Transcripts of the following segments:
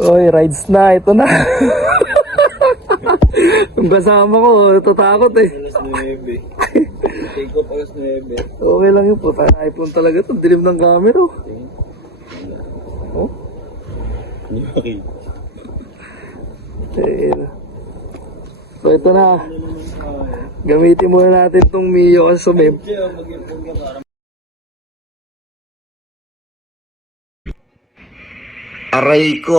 Oy, rides na. Ito na. Ang kasama ko, tatakot eh. Alas 9. Take off alas 9. Okay lang yun po. iPhone talaga ito. Dilim ng camera. Oh? Okay. So ito na. Gamitin muna natin tong Mio kasi sumem. Aray ko!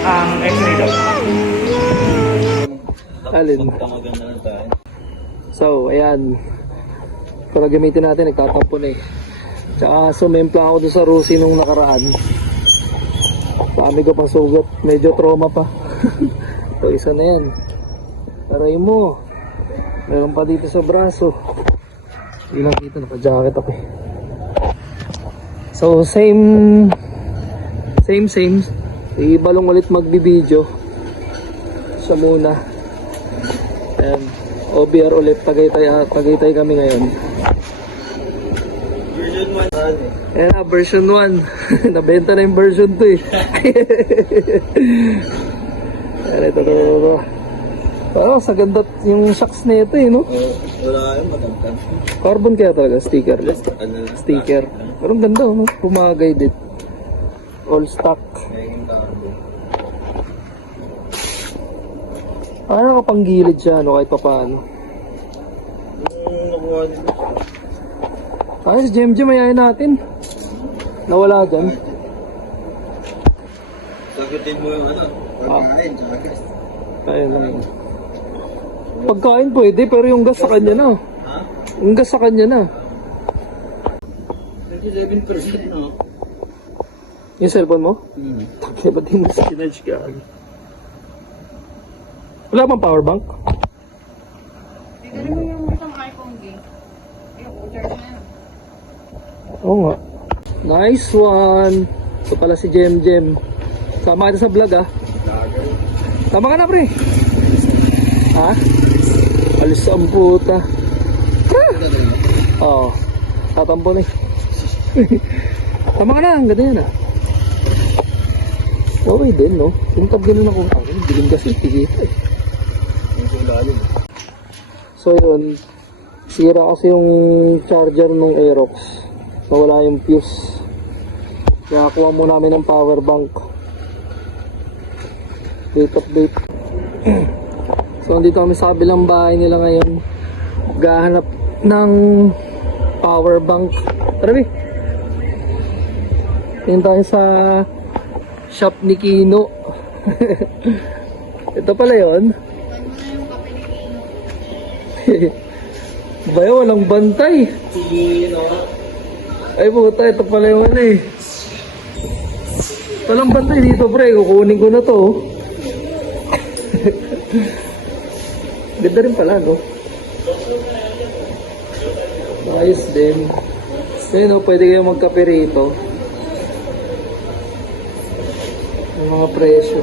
Ang X-ray daw. Alin? Maganda lang tayo. So, ayan. Para gamitin natin, nagtatampon eh. Tsaka sumempla ako doon sa Rusi nung nakaraan. Dami ko pang sugat. Medyo trauma pa. Ito, isa na yan. Aray mo. Meron pa dito sa braso. Hindi lang kita, naka-jacket ako eh. So, same. Iba lang ulit magbibideo. Siya muna. Ayan. OBR ulit. Tagaytay kami ngayon. Ayan na, version 1. Nabenta na yung version 2 eh. Ayan, ito. Parang sa ganda yung shocks na ito eh, no? Wala yung matangkan. Carbon kaya talaga, sticker. Ano? Sticker. Pero ang ganda, no? Pumagay din. All stock. Ngayong carbon. Nakapanggilid siya, no? Kahit pa paano. Yung nakuha nila. Ayos, Jem, ayayin natin. Nawala dyan. Sagutin mo yung ano. Pagkain, jacket. Ayun lang yun. Pagkain pwede, pero yung gas sa kanya na. Ha? Yung gas sa kanya na. 27% no? Yung cellphone mo? Hmm. Ba't hindi mo sinarge ka? Wala bang power bank? Tignan mo yung isang iPhone game. Yung order na yan. Oo nga. Nice one! Ito pala si Jem. Sama kita sa vlog ah. Tama ka na pre. Ha? Alis ang puta. Oo. Tatampo na eh. Tama ka na. Ang ganda yan ah. Okay din no. Yung tabgin na ako. Dilim kasi. Tigita eh. So yun. Sira kasi yung charger ng Aerox. Nawala yung fuse. Kaya kuha mo namin ng power bank. Update. So andito kami sa kabilang bahay nila ngayon. Gahanap ng power bank. Tara bi. Tingin tayo sa shop ni Kino. Ito pala yun. Bayo, walang bantay. Ay puta, ito pala yung ano eh. Walang bantay dito pre, kukunin ko na to. Ganda rin pala no. Ayos din. Ayun no, pwede kayo magkape rito. Yung mga presyo.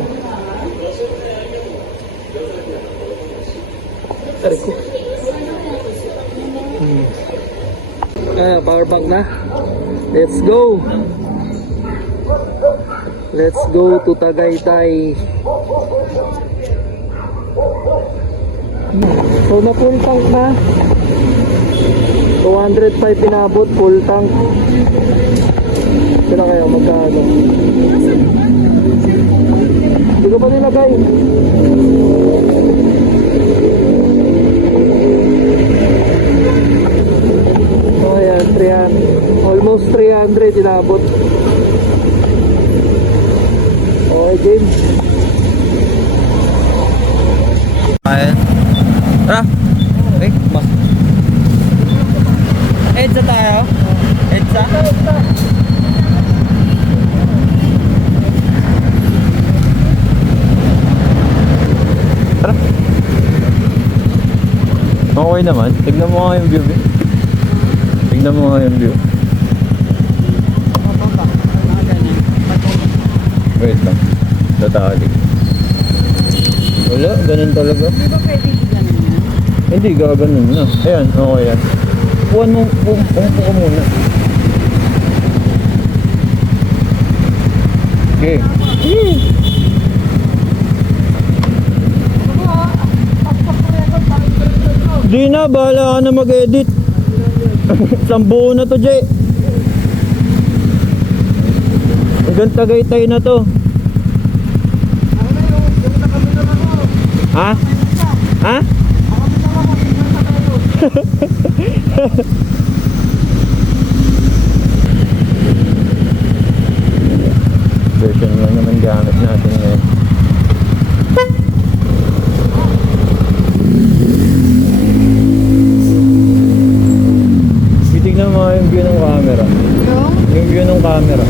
Aray ko. Power bank na. Let's go. Let's go to Tagaytay. So na full tank na. 205 pinabot full tank. Sila kaya magkano? Hindi ko pa nilagay. So ayan, 300. Almost 300 inabot. Okay, James. Ayan. Tara. Okay, ma. EDSA tayo? EDSA? Tara. Okay naman. Tignan mo nga yung view. Tignan mo nga yung view. Wait lang. Tatali. Wala, ganun talaga. Di ba pwede ganun yan? Hindi, gaganon na. Ayan, okay yan. Upuan mo, umupo ka muna. Okay. Di na, bahala ka na mag-edit. Isang buo na to, Jay. Hanggang Tagaytay na to. Ha? Ha? Version lang naman gamit natin ngayon. Titignan mo yung view ng camera. Yung view ng camera.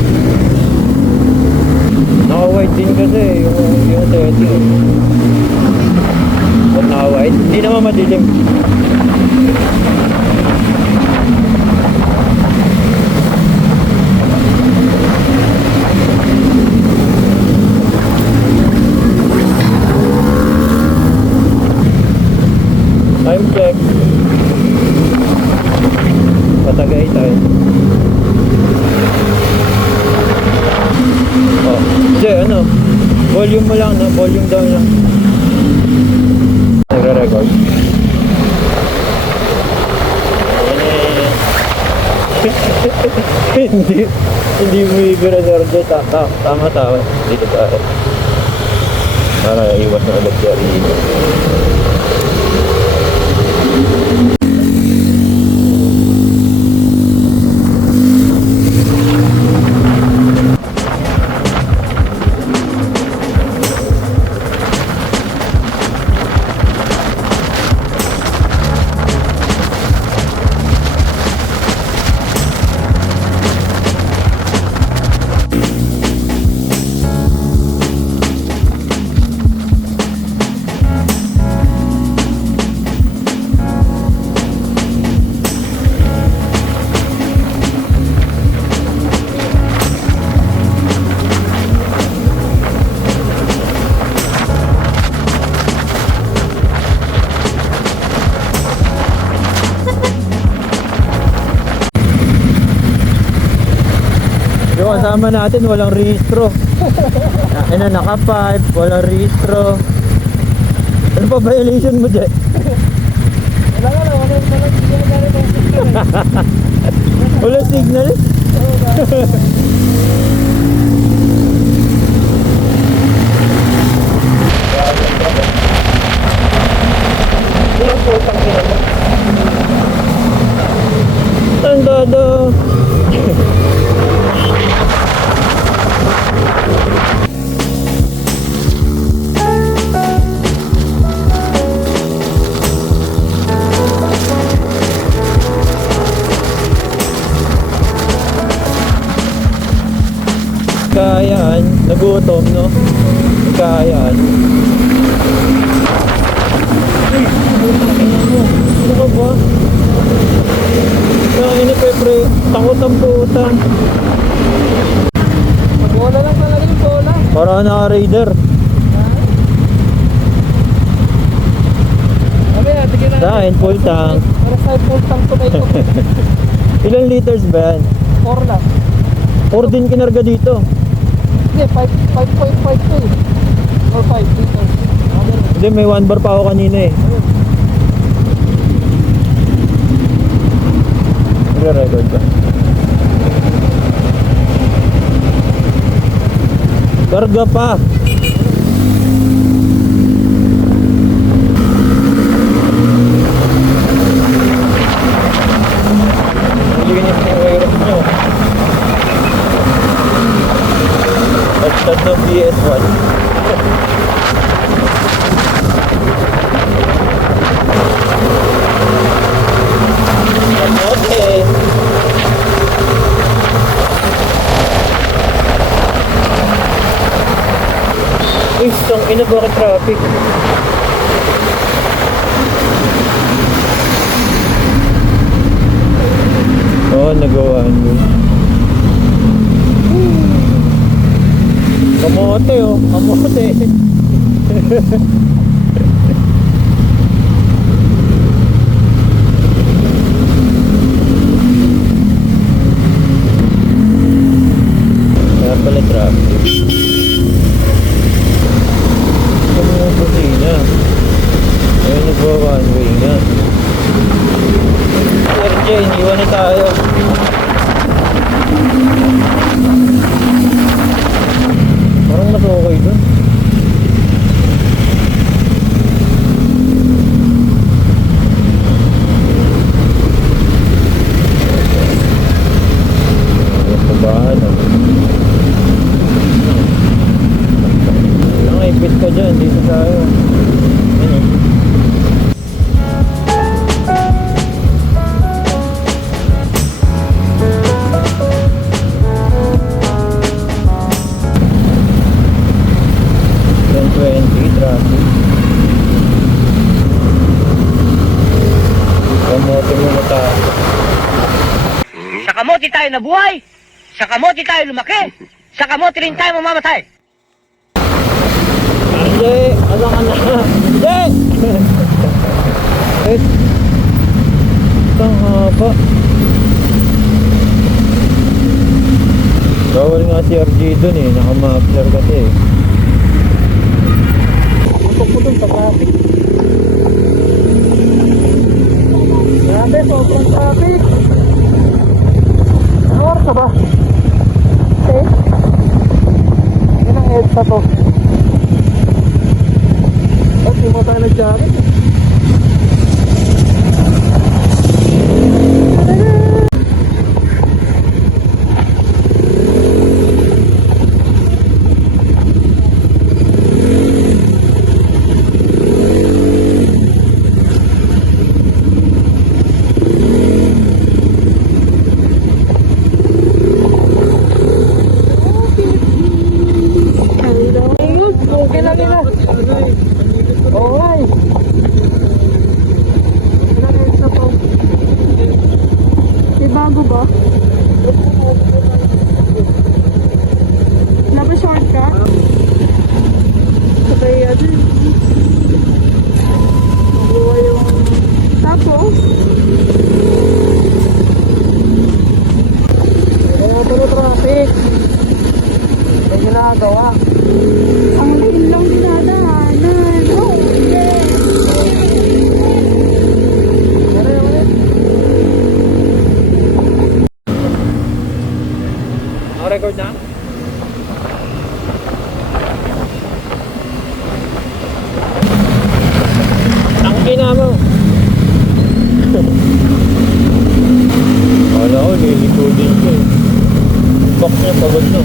Naka-white din kasi yung setting. Ba't naka-white? Hindi naman madilim. Time check. Patagaytay. Oh, Jay, ano? Volume mo lang, no? Volume down lang. Nagre-record. Hindi mo ibira Sergio. Tama. Dito tayo. Para iwas na ulit yung yung kasama natin walang rehistro. Naka 5, walang rehistro. Ano pa violation mo dyan? Wala signal? Tandado. Kayaan, nagutom, no? Kayaan. Ay, ano ka ba? Kain ni Pepre, takot ang puta. Bola lang talaga yung bola. Para na-raider. Sabi na, tigil na. Dahil full tank. Para sa full tank tomato. Ilan liters ba yan? 4 lang. 4 din kinarga dito. Hindi, 5.52 or 5 liters. Hindi, may 1 bar pa ako kanina eh. Nagre-record ka. Karga pa. Linis yung wireless nyo. Bastard ng BS1. Okay. Uy, saan ina bakit traffic? Oo, nagawaan mo. Kamote oh, kamote. kamote tayo nabuhay, sa kamote tayo lumaki, sa kamote rin tayo mamamatay. Hindi, alam ka na. Hindi! Eh, ang haba. Bawal nga si RG dun eh, naka-muffler kasi eh. Tutok ko dun sa traffic. Grabe, sobrang traffic. Ano oras na ba? Okay. Yan ang EDSA to. Ba't di mo tayo nag-jacket? Okay lang yun ah. Okay. Diretso po. May bago ba? Napa-short ka? Sabay yan. Buhay yung... Tapos? Pero traffic. May ginagawa. Ang laking lang dinadaanan. Oh, yeah. Record na? Tangki na mo. Wala ko, lilikodin ko eh. Yung box niya pagod na.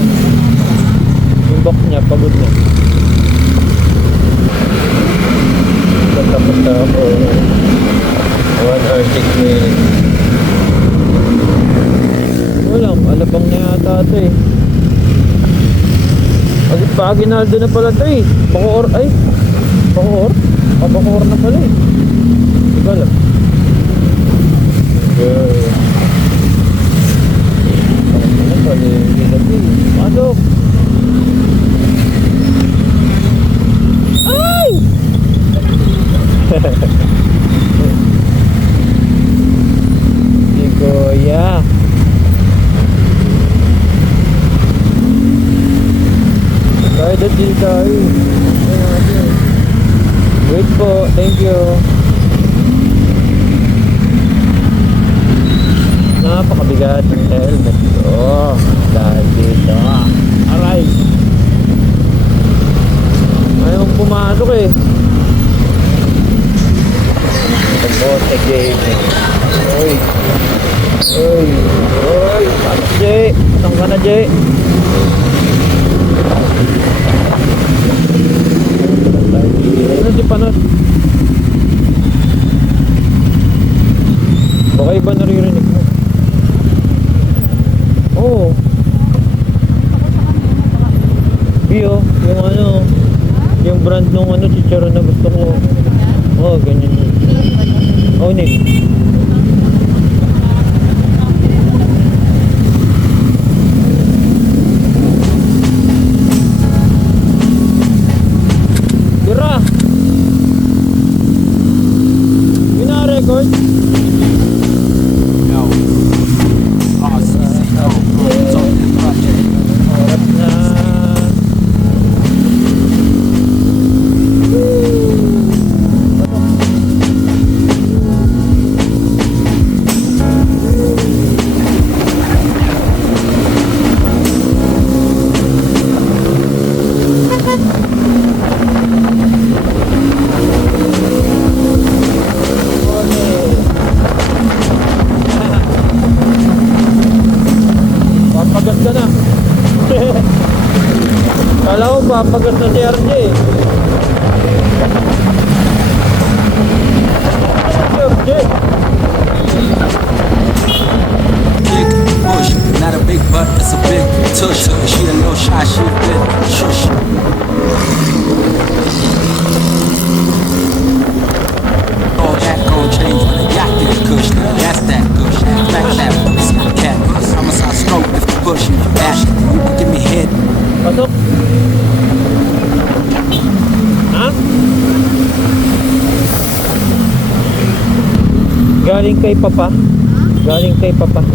Yung box niya pagod na. Tapos na ako. 1 hour 6 minutes. Wala, alabang na yata ito eh. Aginaldo na pala ito eh. Bacoor, ay. Bacoor? Bacoor na pala eh. Di ba alam? Okay. Ano pala eh. Hindi. Pasok. Ay! Si Kuya. Kahit at din tayo. Wait po, thank you. Napakabigat ng helmet ko. Dahil dito. Aray. Ayaw pumasok eh. Bote game. Uy. Uy. Uy. Pasok, Jay. Saan ka na, Jay? Ano si Panot? Baka iba naririnig mo. Oo. Bio, yung ano, yung brand nung ano, chicharon na gusto ko. Oo, ganyan yun. Oo, Nick. Tira! Pina-record? No. It's on the project. Oras na. Galing kay Papa. Galing kay Papa.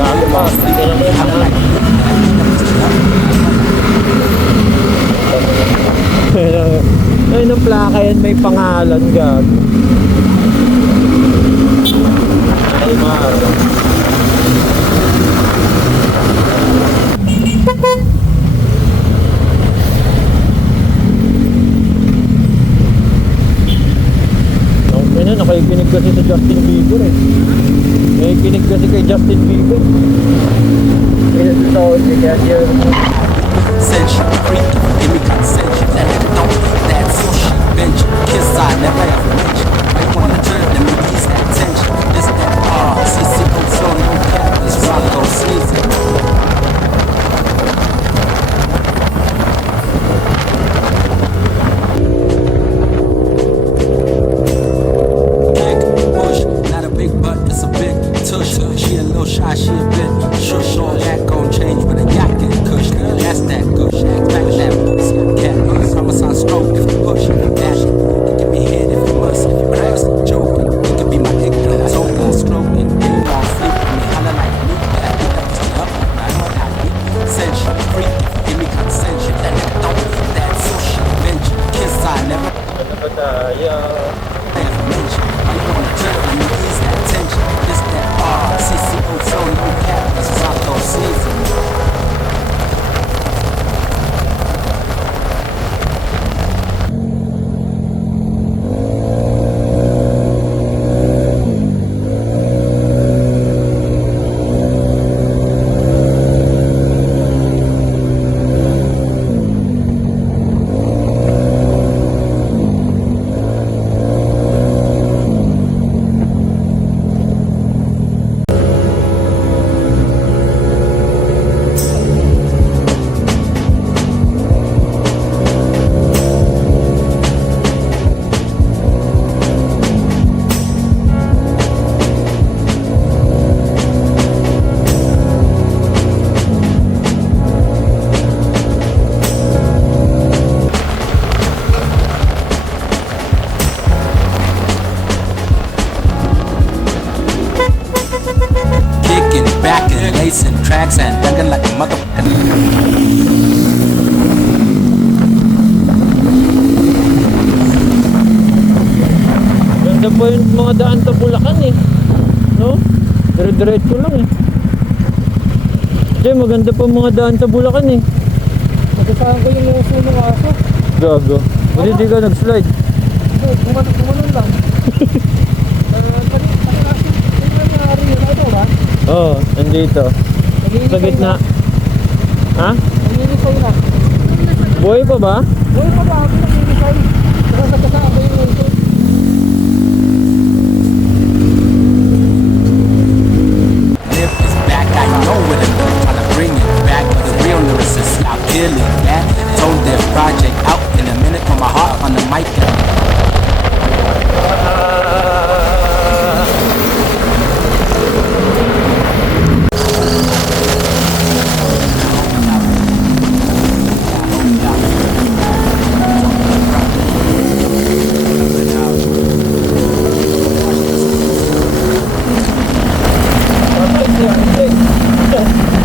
Bago pa. Hindi ka lang ay, ng plaka yan, may pangalan, gag. Ay, mahal. Nakikinig kasi sa Justin Bieber eh. Nakikinig kasi kay Justin Bieber. Kaya ito, kaya siya. Sensual freak, give me consensual. That nigga don't eat that sushi. Bench, kiss I never ever mention. I wanna turn them and ease that tension. This that CC so no cap, this rock go sneezing. Shy, she a bit shush, all that gon' change when a yacht get cush. Nigga, that's that gush. Back that pussy, cat buzz. I'm a sign stroke if you push. That you can give me head if you must. If you class, joking. You can be my ignorant token, stroking. Ding dong, sleep with me, holla like me. That pussy up, I know that me. Sensual, freak, give me consensual. That nigga don't eat that sushi. Venture, kiss I never ever mention. I wanna turn and ease that tension. This that CCO so no cap, this is Rocco season. Lacing tracks and dunking like a mother. Ganda po yung mga daan sa Bulacan eh. No? Dire-diretso lang eh. Kasi maganda po mga daan sa Bulacan eh. Magkasaan ko yung uso ng aso. Gago. Hindi di ka nag-slide. Kumanon lang. Oo, nandito. Sa gitna. Ha? Nanginisay na. Buhay pa ba? Buhay pa ba? Ako nanginisay. Saka sa kasaan ko yung uso. Live is back, I know what I'm doing. Tryna bring it back to the real lyricists. I'm killing that. Told their project out in a minute. Put my heart on the mic. Yeah.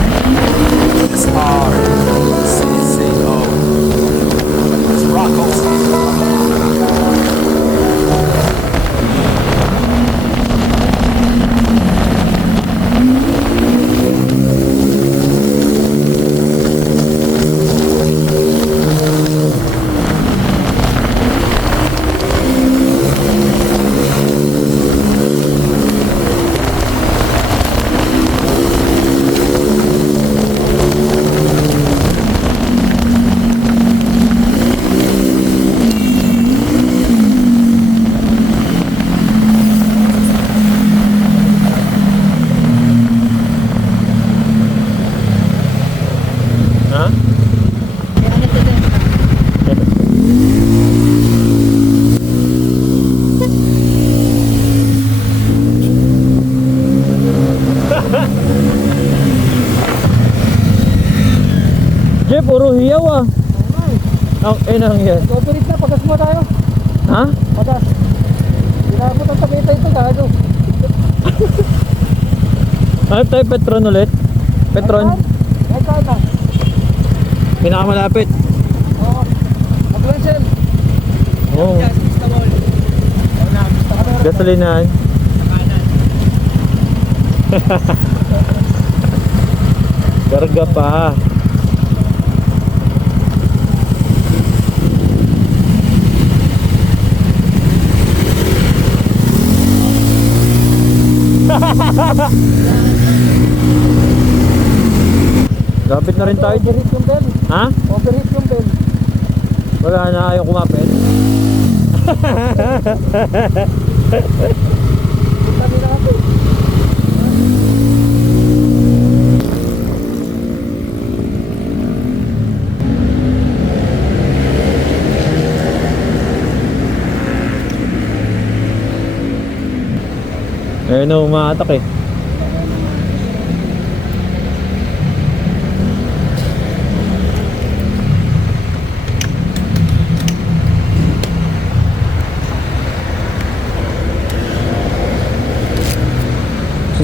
Jeff, puro hiyaw ah. Ang enang yan. Operate na, pagas mo tayo. Ha? Pagas. Ginamot ang sakita ito, gago. Ano tayo, Petron ulit? Petron? Ay, saan na? Pinakamalapit. Oo. Mag-lansel. Oo. Gasolinahan. Karga pa. Lapit na rin tayo. Overheat yung bell. Ha? Overheat yung bell. Wala na, ayaw kumapit. Kami na kasi. Ayun na, umaatak eh.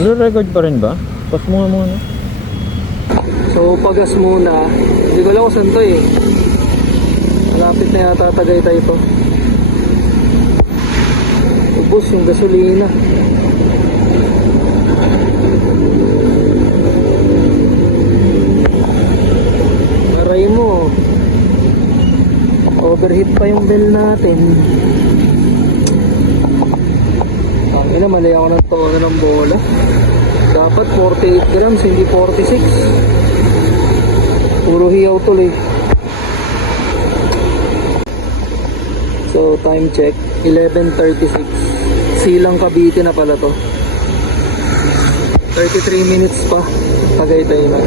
Nagre-record pa rin ba? Pas mo nga muna. So, pagas muna. Hindi ko lang kung saan to eh. Malapit na yata Tagaytay to. Ubus yung gasolina. Aray mo. Overheat pa yung bell natin. Ang ina, mali ako ng tono ng bola. Dapat 48 grams, hindi 46. Puro hiyaw tuloy. So, time check. 11:36. Silang Cavite na pala to. 33 minutes pa. Tagaytay na.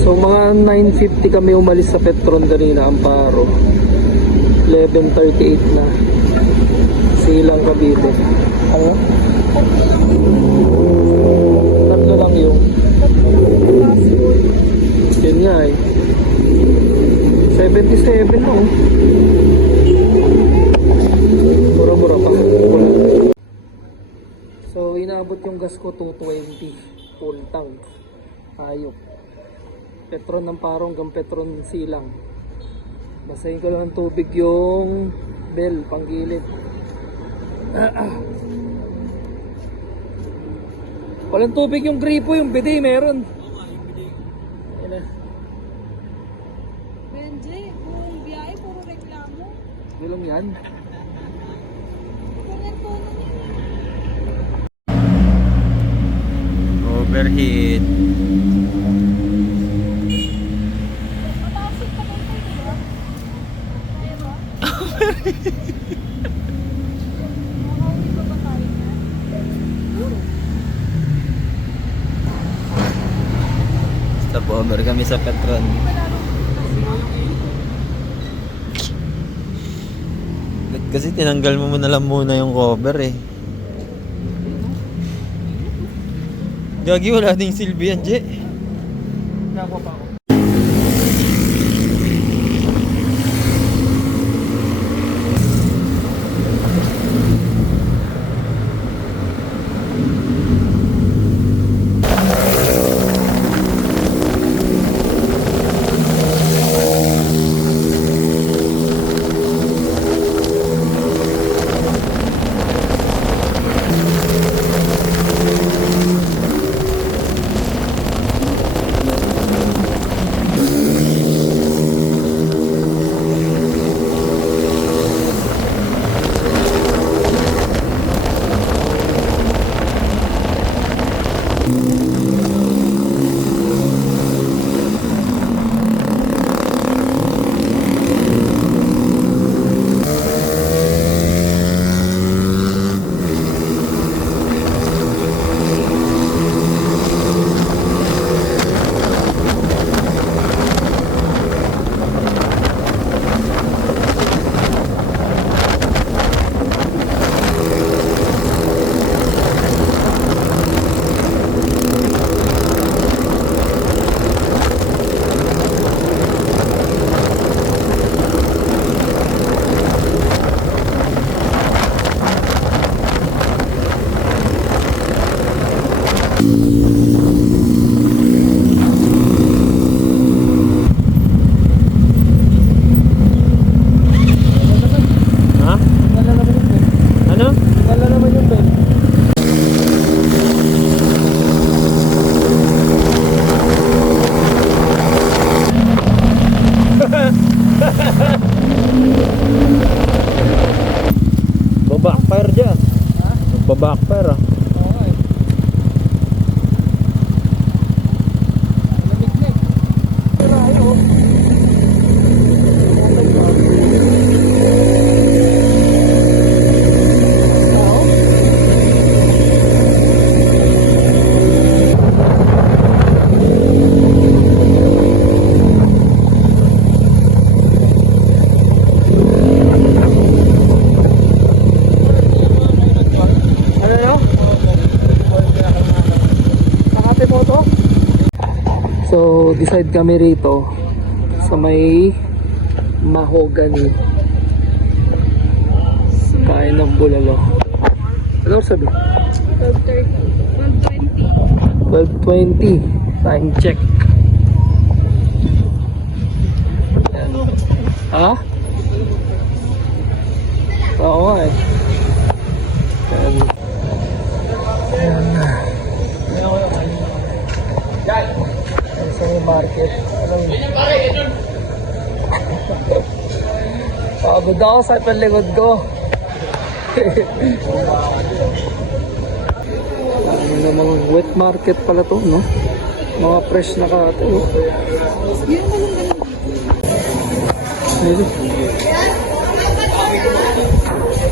So, mga 9:50 kami umalis sa Petron kanina, Amparo. 11:38 na. Silang Cavite. Ano? Tatlo lang yung. Yun nga eh. 77 no. Mura-mura pa. So, inabot yung gas ko 220. Full tank. Ayok. Petron ng Parong hanggang Petron Silang. Basahin ko lang ng tubig yung bell, panggilid. Walang tubig yung gripo, yung bidet meron. Benji, kung biyahe, puro reklamo. Gulong yan. Kung yan tono niya. Overheat. Matasig pa kayo, di ba? Kaya ba? Makauwi ba tayo na? Stop over kami sa Petron. Kasi tinanggal mo na lang muna yung cover eh. Gagi, wala ding silbi yan, Je. Nakuha pa ako. Ha? Ano? Wala naman yung bell. Backfire dyan. Magbabackfire ah. Oo eh. Malamig na eh. Pero ayaw. Ano yun? Nakate mo to? So, decide kami rito sa may mahogany. Kain ng bulalo. Ano sabi? 12:30. 12:20. Time check. Yan. Ha? Oo nga eh. Yan. Yan. Yan sa may market. Pagod ako sa paligod ko. Ano namang wet market pala to, no? Mga fresh na kate, no? Ayun.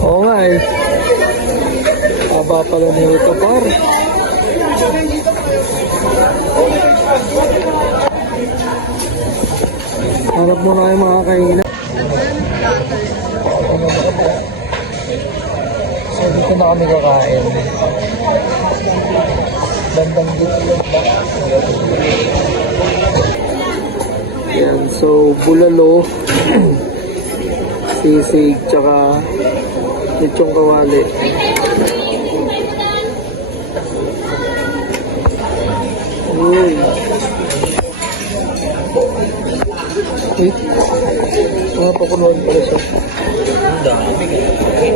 Oo nga eh. Haba pala nito par. Harap mo na kayo mga kainan. So dito na kami kakain. Bandang dito. Yan, so bulalo, sisig, tsaka lechong kawali. Uy. Eh, mga pakunuan pala siya.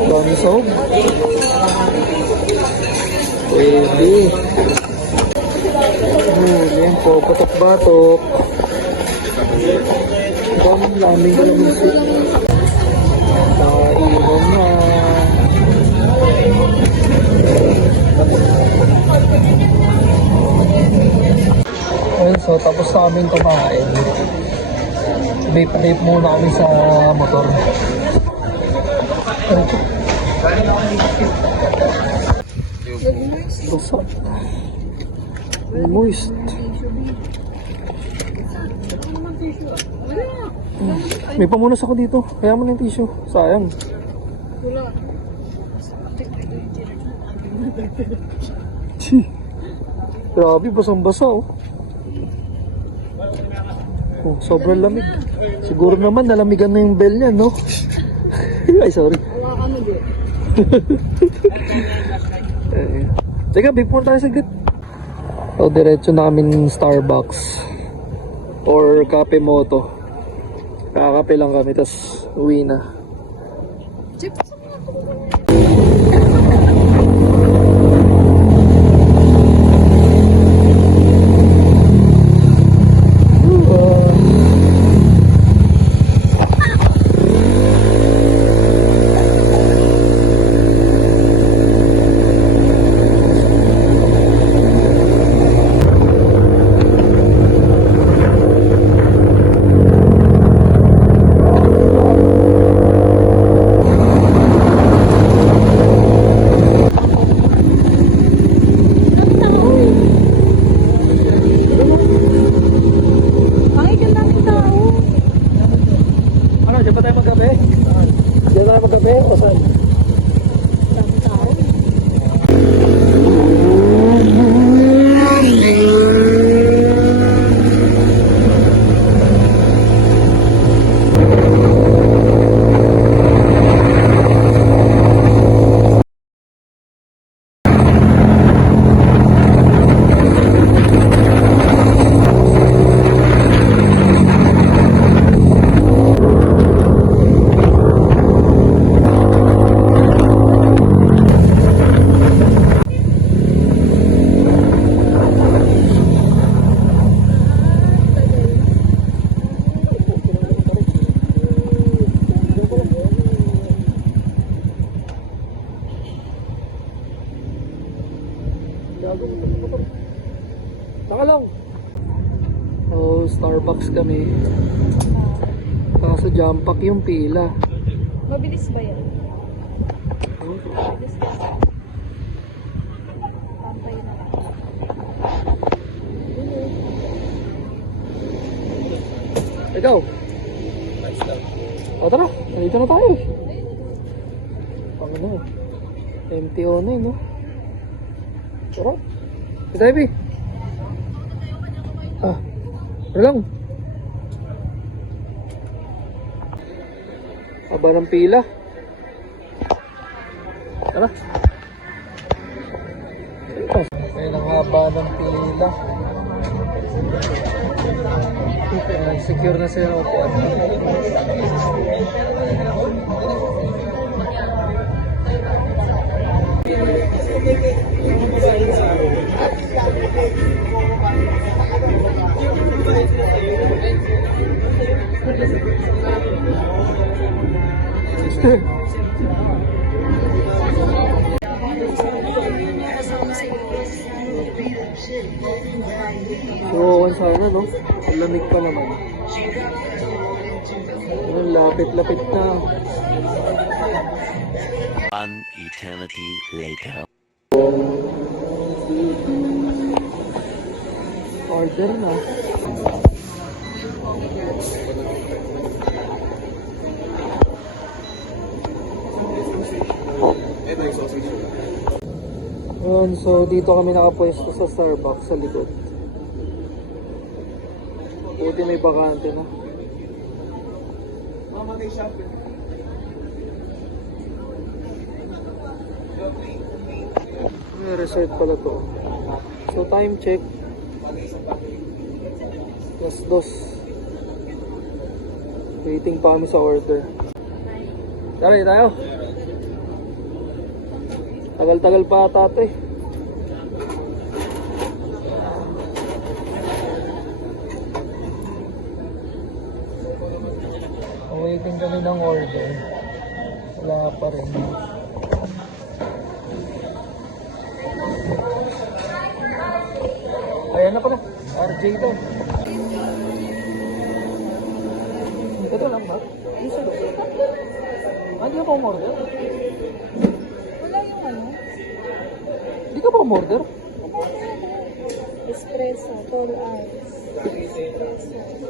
Dami sahog. Pwede. Yan po, patok-batok. Daming ko lang isip. Nakainom na. Well, so tapos na kaming kumain. Vape muna kami sa motor. Busok. Moist. May pamunas ako dito. Kaya mo ng tissue. Sayang. Grabe, basang-basa oh. Oh, sobrang lamig. Siguro naman nalamigan na yung bell niya, no? Ay, sorry. Teka, beep muna tayo saglit. So, diretso na kami ng Starbucks or Cafe Moto. Kakape lang kami, tas uwi na. Nakalong. So, Starbucks kami. Kaso jump pack yung pila. Mabilis ba yan? Mabilis kasi. Pantay na. Ikaw? O tara, nandito na tayo. Pang ano eh. MTO na eh, no? Tara. Ito, Ivy. Ah, ano lang. Haba ng pila. Tara. Ayun ang haba ng pila. Secure na sila upuan. So, sana no? Ang lamig pa naman. Ang lapit-lapit na. One eternity later. Order na. Ayan, so dito kami nakapwesto sa Starbucks sa likod. Buti may bakante na. May resort pala to. So time check. +2. Waiting pa kami sa order. Tara, tayo. Tagal-tagal pa ata ito eh. Waiting kami ng order. Wala pa rin. Ayan na pala. RJ to. Ito lang ba? Hindi ka pa umorder? Wala yung ano? Hindi ka pa umorder? Espresso, tall ice.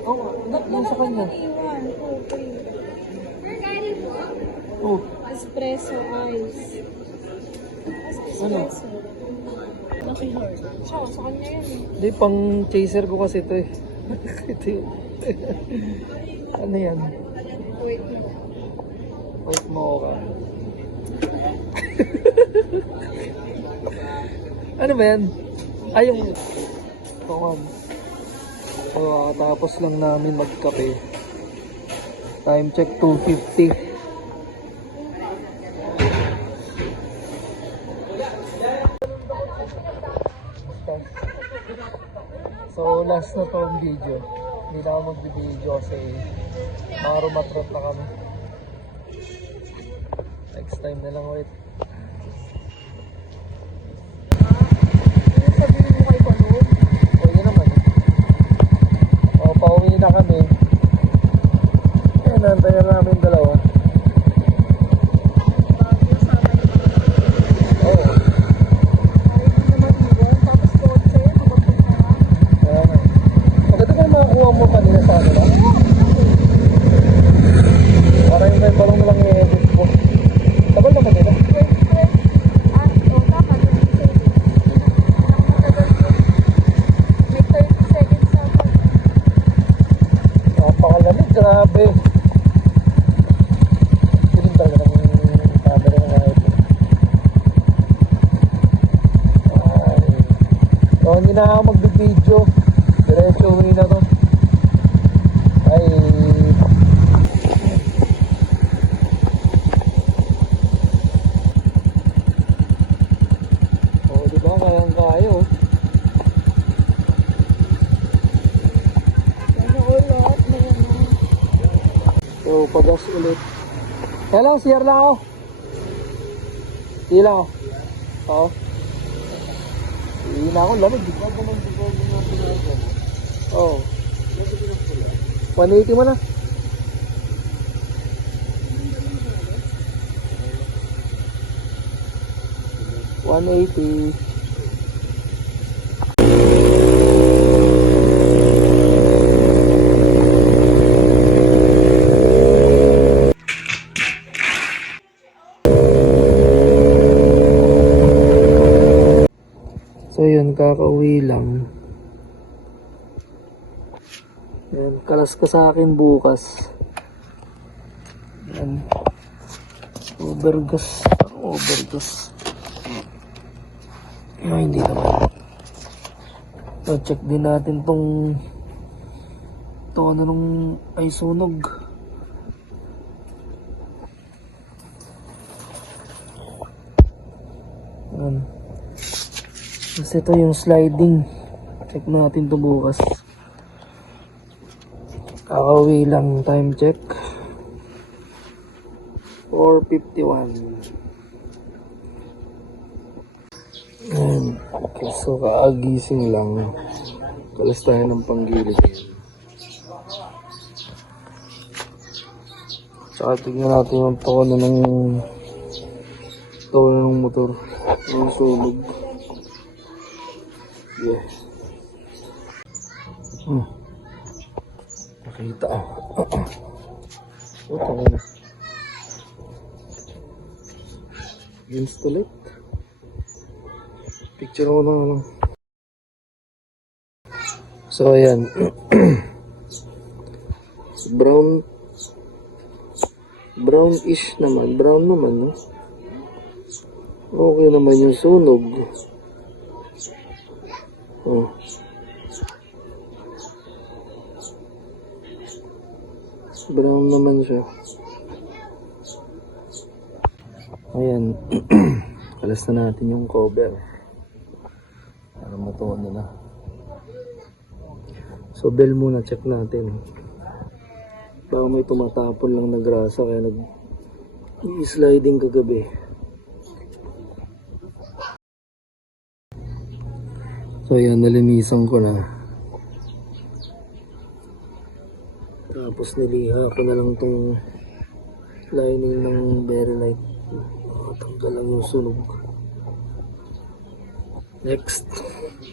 Oo, nasa kanya. 1, 2, 3. Oh, Espresso ice. ano? Espresso. Nakihard. Siya, sa kanya yan eh. Hindi, pang chaser ko kasi ito eh. Ito yun. Ano yan? Wait mo. Oat mocha. Ano ba yan? Ay, yung... Tongan. So, tapos lang namin magkape. Time check 2:50. So, last na tong video. Hindi na ako mag-video kasi makarumatrot na kami. Next time na lang ulit. Sabihin mo kay Panood. Pwede naman. O, pauwi na kami. Ayan, nantayan namin dalawa. Oo. Ayan. Maganda ka makakuha mo kanina sa ano ba? Parang yung may balong lang i-edit mo. Tagal naman nila. Napakalamig, grabe. Piling talaga ng camera ng mga ito. Ay. So, hindi na ako mag-video. Diretso uwi na to. Ay. Oh, di ba? Kayang kayo. So, pagas ulit. Kaya lang, CR lang ako. Sige lang ako. Oo. Sige. na ako lamig. Oo. 180 mo na. 180. So yun, kakauwi lang. Yan, kalas ka sa akin bukas. Yan. Overgas. Ay, hindi naman. So, check din natin tong tono nung ay sunog. Yan. Kasi ito yung sliding. Check natin to bukas. Kakauwi lang, time check. 4:51. Ayan. Okay, so kaagising lang. Kalas tayo ng panggilid. Saka tignan natin yung tono ng motor. Yung sunog. Yeah. Nakita ah. What the install it. Picture ko na lang. So ayan. Brownish naman. Brown naman, no? Okay naman yung sunog. Oh. Brown naman siya. Ayan. Kalas na natin yung cover. Para matuwa na. So bell muna, check natin. Baka may tumatapon lang na grasa kaya nag-sliding kagabi. So ayan, nalinisan ko na. Tapos niliha ko na lang tong lining ng very light. Tanggal lang yung sunog. Next,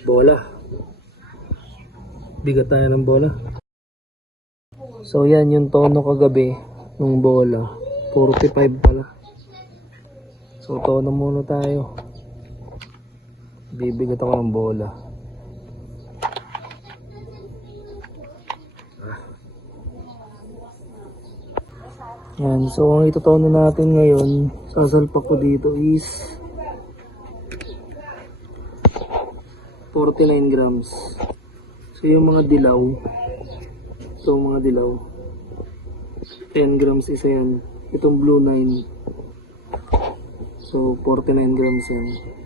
bola. Bigat tayo ng bola. So yan yung tono kagabi ng bola. 45 pala. So tono muna tayo. Bibigat ako ng bola. Yan, so ang itotono natin ngayon, sasalpak ko dito is 49 grams. So yung mga dilaw, ito mga dilaw, 10 grams isa yan. Itong blue 9. So 49 grams yan.